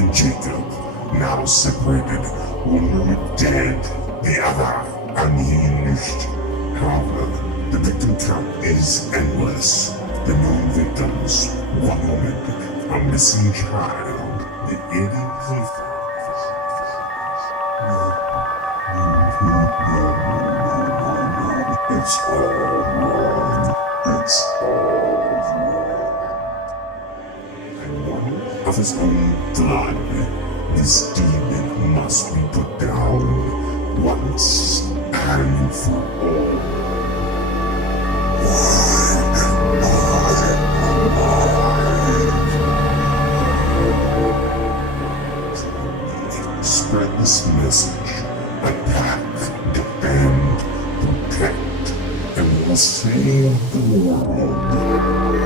and Jacob, now separated, one dead, the other unhinged. However, the victim count is endless. The known victims, 1 woman, a missing child, the ADP. It's all wrong. It's all wrong. And one of his own blood, this demon must be put down once and for all. Spread this message. Attack, defend, protect, and we'll save the world.